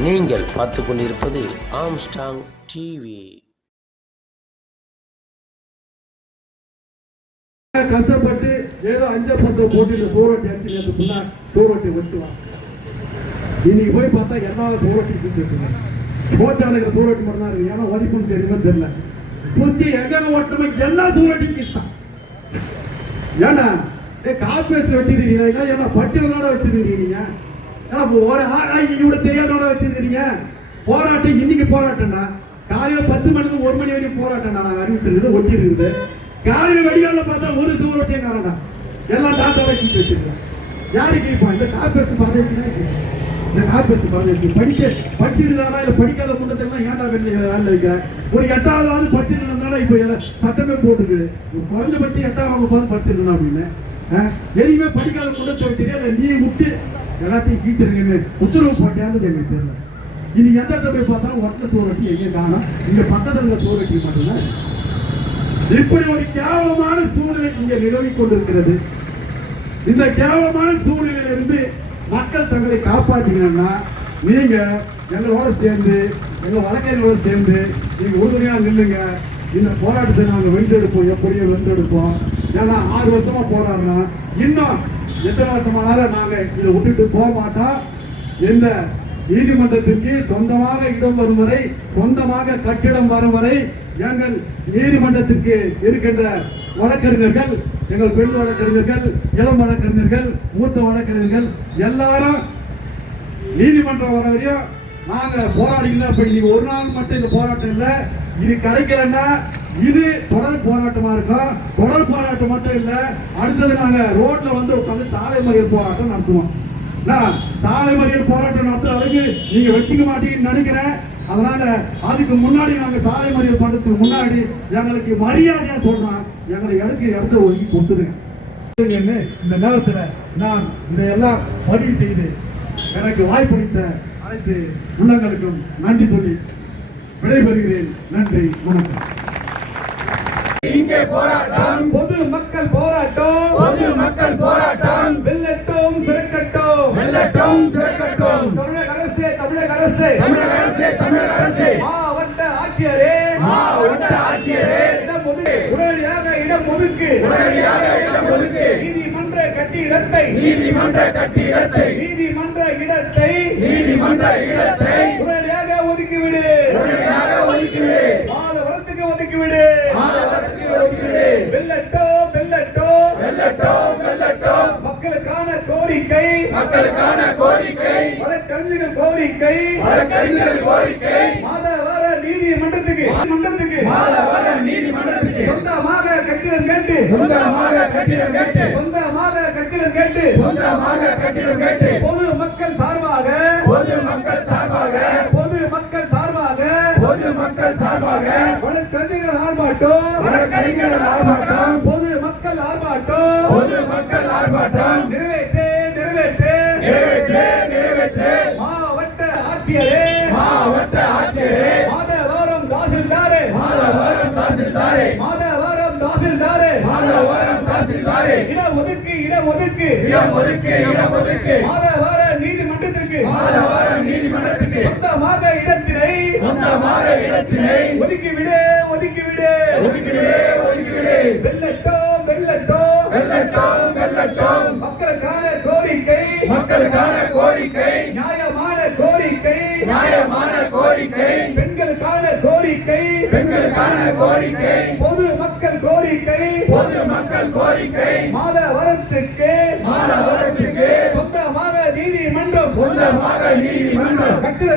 நீங்கள் பார்த்து கொண்டிருப்பது ஆம்ஸ்டாங் டிவி கஷ்டப்பட்டு ஏதோ அஞ்ச பத்து போட்டு சூரட்டி சோரோட்டி அடிச்சு நேற்று ஃபுல்லா சோரோட்டி இன்னைக்கு போய் பார்த்தா எல்லா சோரோட்டி செஞ்சுருக்குங்க போட்டாளுக்கு சோரோட்டி மட்டும் தான் இருக்கு ஏன்னா ஒதிப்புன்னு தெரியுமே தெரியல. சுத்தி எங்க ஓட்டமே எல்லா சோரோட்டிக்கும் இஷ்டம் ஏன்னா ஏ காப்பேஸ்ல வச்சிருக்கீங்க ஏன்னா பட்டியலோட வச்சிருக்கீங்க நீங்க ஏன்னா ஒரு ஆராய்ச்சி இவ்வளவு தெரியாதோட வச்சிருக்கீங்க போராட்டம் இன்னைக்கு போராட்டம்னா காலையில பத்து மணிக்கு ஒரு மணி வரைக்கும் போராட்டம் நாங்கள் அறிவிச்சிருக்குது ஒட்டி இருக்குது காலையில வெடிகால பார்த்தா ஒரு சூரோட்டியும் காரணம் எல்லாம் டாக்டர் வச்சு வச்சிருக்கேன் யாருக்கு இப்போ இந்த காப்பேஸ் பரதேசி இந்த காப்பேஸ் பரதேசி. படிக்க படிச்சிருந்தாடா இல்ல படிக்காத கூட்டத்தெல்லாம் ஏன்டா வெளியே வேலை வைக்க ஒரு எட்டாவது படிச்சிருந்தாலும் இப்போ எல்லாம் சட்டமே போட்டுருக்கு. ஒரு குறைஞ்சபட்சம் எட்டாவது வகுப்பாவது படிச்சிருக்கணும் அப்படின்னு. எதையுமே படிக்காத கூட்டத்தை தெரியாது நீ விட்டு எல்லாத்தையும் கீச்சிருக்கீங்க உத்தரவு போட்டியான்னு எனக்கு தெரியல. இனி எந்த இடத்துல போய் பார்த்தாலும் ஒட்டில் சோறு எங்கே காணும். இங்கே பக்கத்தில் இருக்க சோறு வைக்க மட்டும்தான் இப்படி ஒரு கேவலமான சூழ்நிலை இங்கே நிலவிக் கொண்டிருக்கிறது. இந்த கேவலமான சூழ்நிலையிலிருந்து மக்கள் தங்களை காப்பாற்றினா நீங்க எங்களோட சேர்ந்து எங்க வழக்கறிஞர்களோட சேர்ந்து நீங்க உறுதுணையா நில்லுங்க. இந்த போராட்டத்தை நாங்கள் வென்றெடுப்போம். எப்படியோ வென்றெடுப்போம். ஏன்னா ஆறு வருஷமா போராடுறோம் இன்னும் எத்தனை வருஷமானாலும் நாங்க இதை விட்டுட்டு போக மாட்டோம் இந்த நீதிமன்றத்திற்கு சொந்தமாக இடம் வரும் வரை சொந்தமாக கட்டிடம் வரும் வரை எங்கள் நீதிமன்றத்திற்கு இருக்கின்ற வழக்கறிஞர்கள் எங்கள் பெண் வழக்கறிஞர்கள் இளம் வழக்கறிஞர்கள் மூத்த வழக்கறிஞர்கள் எல்லாரும் நீதிமன்றம் வர வரையும் நாங்க போராடிக்கலாம் இப்ப இன்னைக்கு ஒரு நாள் மட்டும் இந்த போராட்டம் இல்லை. இது கிடைக்கலன்னா இது தொடர் போராட்டமா இருக்கும் தொடர் போராட்டம் மட்டும் இல்ல அடுத்தது நாங்க ரோட்ல வந்து உட்காந்து சாலை மறியல் போராட்டம் நடத்துவோம். சாலை மறியல் போராட்டம் நடத்துற அளவுக்கு நீங்க வச்சுக்க மாட்டீங்கன்னு நினைக்கிறேன். அதனால அதுக்கு முன்னாடி நாங்க சாலை மறியல் பண்றதுக்கு முன்னாடி எங்களுக்கு மரியாதையா சொல்றோம். எங்களை இடத்துக்கு இடத்த ஒதுக்கி கொடுத்துருங்க இந்த நேரத்தில் நான் இதையெல்லாம் பதிவு செய்து எனக்கு வாய்ப்பளித்த அனைத்து உள்ளங்களுக்கும் நன்றி சொல்லி விடைபெறுகிறேன். நன்றி வணக்கம். இங்கே போராட்டம். பொது மக்கள் போராட்டம். பொது மக்கள் போராட்டம். வெல்லட்டும் சிறக்கட்டும் வெல்லட்டும் சிறக்கட்டும் தமிழக அரசே தமிழக அரசே. தமிழக அரசே தமிழக அரசே. மாவட்ட ஆட்சியரே. மாவட்ட ஆட்சியரே. இடம் ஒதுக்கு. உடனடியாக இடம் ஒதுக்கு. உடனடியாக இடம் ஒதுக்கு. நீதிமன்ற கட்டிடத்தை. நீதிமன்ற கட்டிடத்தை. நீதிமன்ற இடத்தை. நீதிமன்ற இடத்தை. உடனடியாக ஒதுக்கிவிடு. உடனடியாக ஒதுக்கிவிடு மாதவரத்துக்கு ஒதுக்கிவிடு மாதவரத்துக்கு ஒதுக்கிவிடு வெல்லட்டோ வெல்லட்டோ வெல்லட்டும் வெல்லட்டும் மக்களுக்கான கோரிக்கை. மக்களுக்கான கோரிக்கை. வழக்கறிஞர்கள் கோரிக்கை. வழக்கறிஞர்கள் கோரிக்கை. மாதவர நீதிமன்றத்துக்கு. மன்றத்துக்கு மாதவர நீதிமன்றத்துக்கு. சொந்தமாக கட்டிடம் கேட்டு. சொந்தமாக கட்டிடம் கேட்டு. சொந்தமாக கட்டிடம் கேட்டு. சொந்தமாக கட்டிடம் கேட்டு. பொது மக்கள் சார்பாக பொது மக்கள் சார்பாக பொது மக்கள் சார்பாக பொது மக்கள் சார்பாக வழக்கறிஞர்கள் ஆர்ப்பாட்டம் வழக்கறிஞர்கள் ஆர்ப்பாட்டம் பொது மக்கள் ஆர்ப்பாட்டம். பொது மக்கள் ஆர்ப்பாட்டம். நிறைவேற்று நிறைவேற்று. நிறைவேற்று நிறைவேற்று. மாவட்ட ஆட்சியரே. மாவட்ட ஆட்சியரே. மாதவரம் தாசில்தாரே. மாதவரம் தாசில்தாரே. மாதவரம் தாசில்தாரே. மாதவரம் தாசில்தாரே. இடம் ஒதுக்கு இடம் ஒதுக்கு. இடம் ஒதுக்கு இடம் ஒதுக்கு. மாதவர மாதவரம் நீதிமன்றத்துக்கு சொந்தமாக இடத்தினை சொந்தமாக இடத்தினை ஒதுக்கிவிடு ஒதுக்கிவிடு. ஒதுக்கிவிடு ஒதுக்கிவிடு. வெல்லட்டோ வெல்லட்டோ. வெல்லட்டும் வெல்லட்டும் மக்களுக்கான கோரிக்கை. மக்களுக்கான கோரிக்கை. நியாயமான கோரிக்கை. நியாயமான கோரிக்கை. பெண்களுக்கான கோரிக்கை. பெண்களுக்கான கோரிக்கை. பொது மக்கள் கோரிக்கை. பொது மக்கள் கோரிக்கை.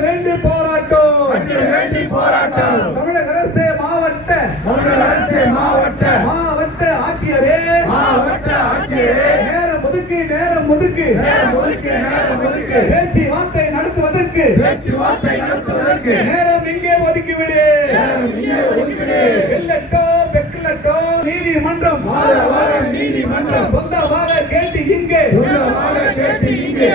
வேண்டி போராட்டம். வேண்டி போராட்டம். தமிழக அரசு மாவட்ட தமிழக அரசு மாவட்ட. மாவட்ட ஆட்சியரே. மாவட்ட ஆட்சியரே. நேரம் ஒதுக்கு நேரம் ஒதுக்கு. நேரம் ஒதுக்கு நேரம் ஒதுக்கு. பேச்சு வார்த்தை நடத்துவதற்கு. பேச்சு வார்த்தை நடத்துவதற்கு. நேரம் இங்கே ஒதுக்கிவிடு. நேரம் இங்கே ஒதுக்கிவிடு. வெள்ளட்டோ பெக்கலட்டோ நீதிமன்றம். வார வார நீதிமன்றம். சொந்தமாக கேட்டு இங்கே. வார கேட்டு இங்கே.